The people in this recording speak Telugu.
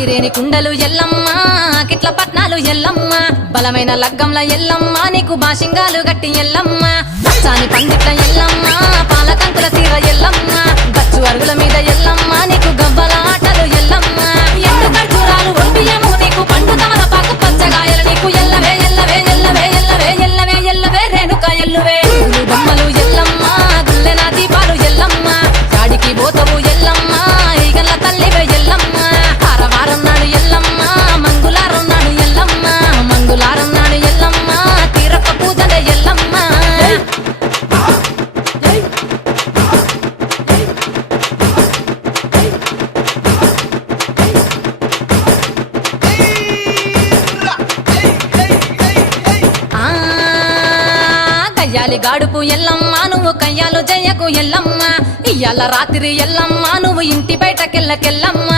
ఐరేని కుండలు ఎల్లమ్మ కిట్ల పట్నాలు ఎల్లమ్మ బలమైన లగ్గంల ఎల్లమ్మ నీకు బాషింగాలు గట్టి ఎల్లమ్మ పచ్చాని పందిట్ల ఎల్లమ్మ పాలకంకుల సీర ఎల్లమ్మ గచ్చు అరుగుల మీద ఎల్లమ్మ నీకు గవ్వల ఆటలు ఎల్లమ్మ ఎండు ఖర్జూరాలు ఒంటియము నీకు పండు తమలపాకు పచ్చగాయలు నీకు ఎల్లవే ఎల్లవే ఎల్లవే ఎల్లవే ఎల్లవే ఎల్లవే రేణుక ఎల్లువే బొమ్మలు ఎల్లమ్మ గుల్లెన దీపాలు ఎల్లమ్మ చాడికి పోతవు ఎల్లమ్మ ఈగల తల్లివే ఎల్లమ్మ వారం నాడు ఎల్లమ్మ మంగుళారం నాడు ఎల్లమ్మ మంగుళారం నాడు ఎల్లమ్మ తీరప్ప పూజలే ఎల్లమ్మ కయ్యాలి గాడుపు ఎల్లమ్మ నువ్వు కయ్యాలు జయ్యకు ఎల్లమ్మ ఇయ్యాల రాత్రి ఎల్లమ్మ నువ్వు ఇంటి బయటకెళ్ళకెళ్ళమ్మ